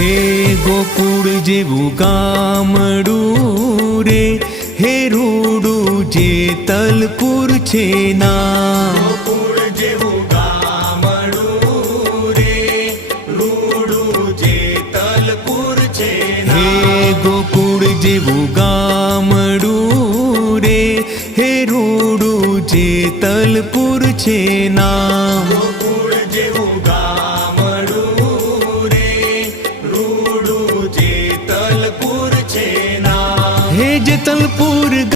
હે ગોકુળ જેવું ગામડું રે, હે રૂડું જેતલપુર છે નામ. ગોકુળ જેવું ગામડું રે, રૂડું જેતલપુર છે નામ. હે ગોકુળ જેવું ગામડું રે, હે રૂડું જેતલપુર છે નામ. ગોકુળ જેવું ગામડું રે, રૂડું જેતલપુર છે નામ. હે જેતલપુર